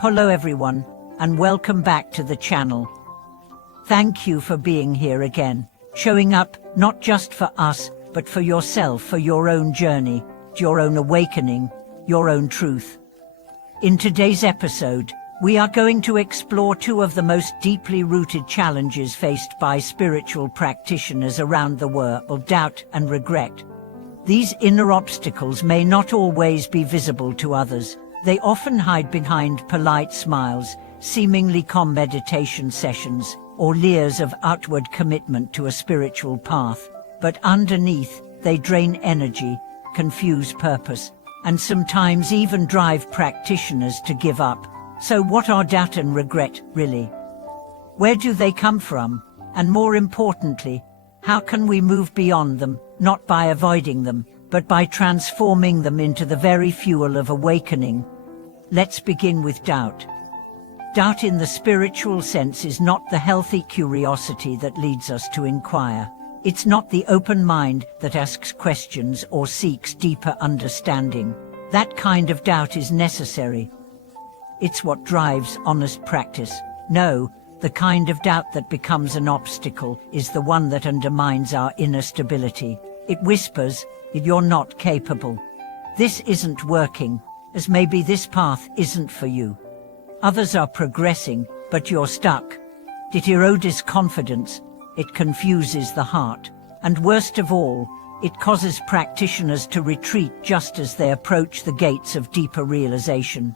Hello everyone, and welcome back to the channel. Thank you for being here again, showing up not just for us, but for yourself, for your own journey, your own awakening, your own truth. In today's episode, we are going to explore two of the most deeply rooted challenges faced by spiritual practitioners around the world: doubt and regret. These inner obstacles may not always be visible to others. They often hide behind polite smiles, seemingly calm meditation sessions, or layers of outward commitment to a spiritual path. But underneath, they drain energy, confuse purpose, and sometimes even drive practitioners to give up. So what are doubt and regret, really? Where do they come from? And more importantly, how can we move beyond them, not by avoiding them, but by transforming them into the very fuel of awakening? Let's begin with doubt. Doubt in the spiritual sense is not the healthy curiosity that leads us to inquire. It's not the open mind that asks questions or seeks deeper understanding. That kind of doubt is necessary. It's what drives honest practice. No, the kind of doubt that becomes an obstacle is the one that undermines our inner stability. It whispers, "You're not capable. This isn't working, as maybe this path isn't for you. Others are progressing, but you're stuck." It erodes confidence, it confuses the heart, and worst of all, it causes practitioners to retreat just as they approach the gates of deeper realization.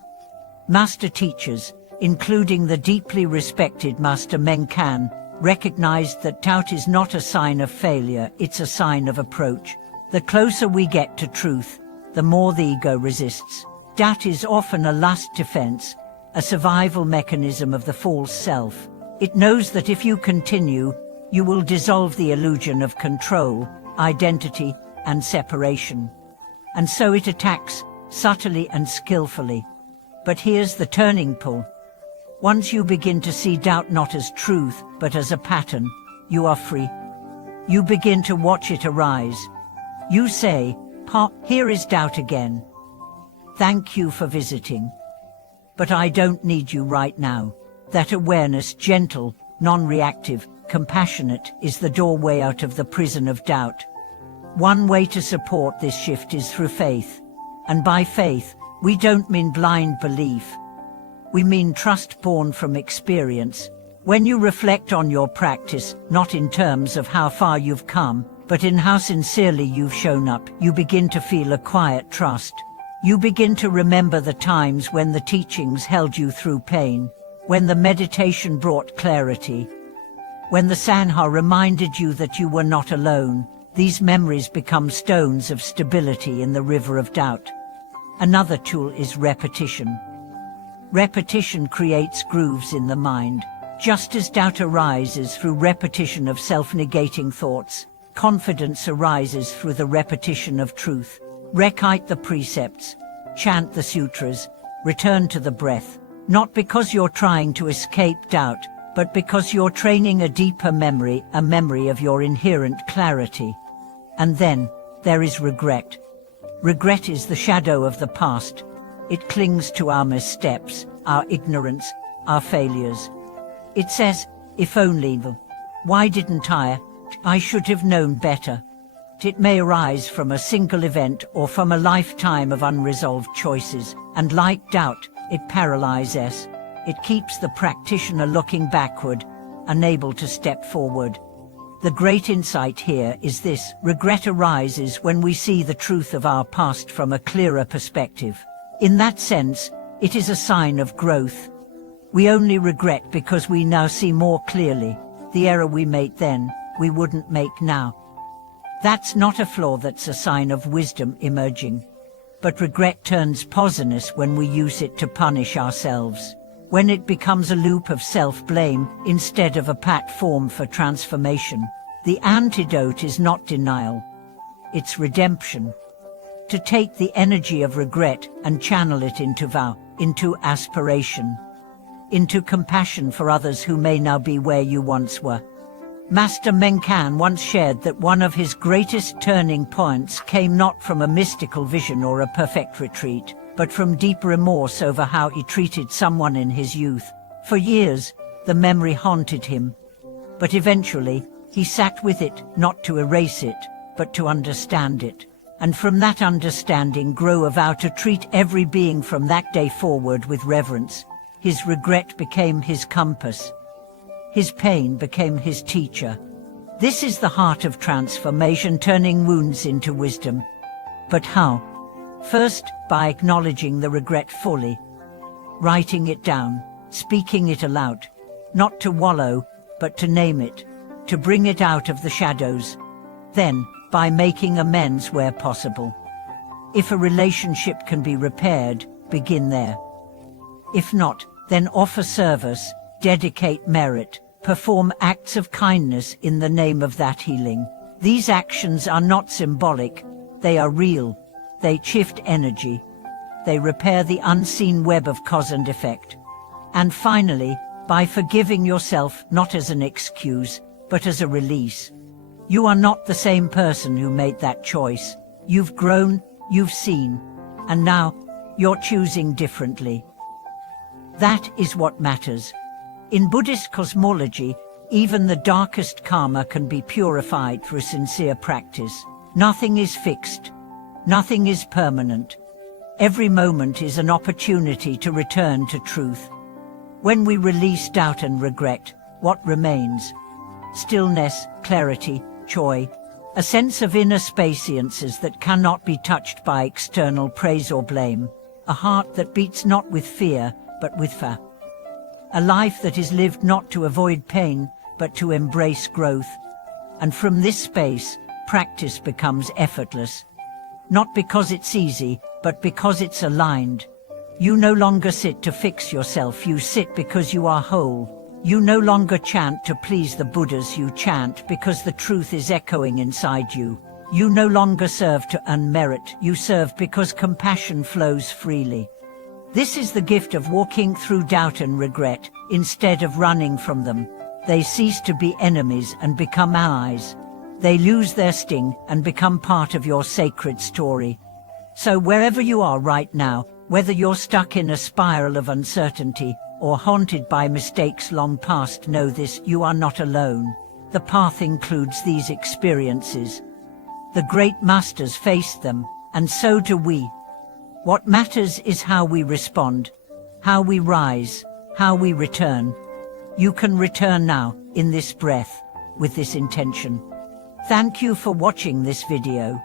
Master teachers, including the deeply respected Master Menckan, recognized that doubt is not a sign of failure, it's a sign of approach. The closer we get to truth, the more the ego resists. Doubt is often a last defense, a survival mechanism of the false self. It knows that if you continue, you will dissolve the illusion of control, identity, and separation. And so it attacks, subtly and skillfully. But here's the turning point. Once you begin to see doubt not as truth, but as a pattern, you are free. You begin to watch it arise. You say, here is doubt again. Thank you for visiting. But I don't need you right now. That awareness, gentle, non-reactive, compassionate, is the doorway out of the prison of doubt. One way to support this shift is through faith. And by faith, we don't mean blind belief. We mean trust born from experience. When you reflect on your practice, not in terms of how far you've come, but in how sincerely you've shown up, you begin to feel a quiet trust. You begin to remember the times when the teachings held you through pain, when the meditation brought clarity, when the Sangha reminded you that you were not alone. These memories become stones of stability in the river of doubt. Another tool is repetition. Repetition creates grooves in the mind. Just as doubt arises through repetition of self-negating thoughts, confidence arises through the repetition of truth. Recite the precepts, chant the sutras, return to the breath, not because you're trying to escape doubt, but because you're training a deeper memory, a memory of your inherent clarity. And then, there is regret. Regret is the shadow of the past. It clings to our missteps, our ignorance, our failures. It says, if only, why didn't I should have known better. It may arise from a single event or from a lifetime of unresolved choices, and like doubt, it paralyzes. It keeps the practitioner looking backward, unable to step forward. The great insight here is this: regret arises when we see the truth of our past from a clearer perspective. In that sense, it is a sign of growth. We only regret because we now see more clearly. The error we made then, we wouldn't make now. That's not a flaw, that's a sign of wisdom emerging. But regret turns poisonous when we use it to punish ourselves. When it becomes a loop of self-blame instead of a platform for transformation. The antidote is not denial, it's redemption. To take the energy of regret and channel it into vow, into aspiration, into compassion for others who may now be where you once were. Master Menckan once shared that one of his greatest turning points came not from a mystical vision or a perfect retreat, but from deep remorse over how he treated someone in his youth. For years, the memory haunted him. But eventually, he sat with it, not to erase it, but to understand it. And from that understanding grew a vow to treat every being from that day forward with reverence. His regret became his compass. His pain became his teacher. This is the heart of transformation, turning wounds into wisdom. But how? First, by acknowledging the regret fully, writing it down, speaking it aloud, not to wallow, but to name it, to bring it out of the shadows. Then, by making amends where possible. If a relationship can be repaired, begin there. If not, then offer service, dedicate merit, perform acts of kindness in the name of that healing. These actions are not symbolic, they are real. They shift energy. They repair the unseen web of cause and effect. And finally, by forgiving yourself not as an excuse, but as a release. You are not the same person who made that choice. You've grown, you've seen, and now you're choosing differently. That is what matters. In Buddhist cosmology, even the darkest karma can be purified through sincere practice. Nothing is fixed. Nothing is permanent. Every moment is an opportunity to return to truth. When we release doubt and regret, what remains? Stillness, clarity, joy, a sense of inner spaciousness that cannot be touched by external praise or blame, a heart that beats not with fear, but with faith. A life that is lived not to avoid pain, but to embrace growth. And from this space, practice becomes effortless. Not because it's easy, but because it's aligned. You no longer sit to fix yourself, you sit because you are whole. You no longer chant to please the Buddhas, you chant because the truth is echoing inside you. You no longer serve to earn merit, you serve because compassion flows freely. This is the gift of walking through doubt and regret, instead of running from them. They cease to be enemies and become allies. They lose their sting and become part of your sacred story. So wherever you are right now, whether you're stuck in a spiral of uncertainty or haunted by mistakes long past, know this: you are not alone. The path includes these experiences. The great masters faced them, and so do we. What matters is how we respond, how we rise, how we return. You can return now, in this breath, with this intention. Thank you for watching this video.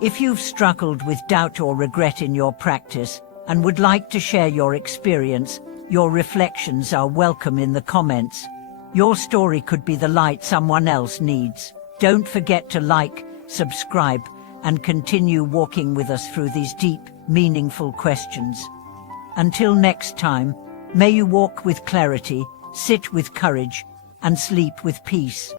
If you've struggled with doubt or regret in your practice and would like to share your experience, your reflections are welcome in the comments. Your story could be the light someone else needs. Don't forget to like, subscribe, and continue walking with us through these deep, meaningful questions. Until next time, may you walk with clarity, sit with courage, and sleep with peace.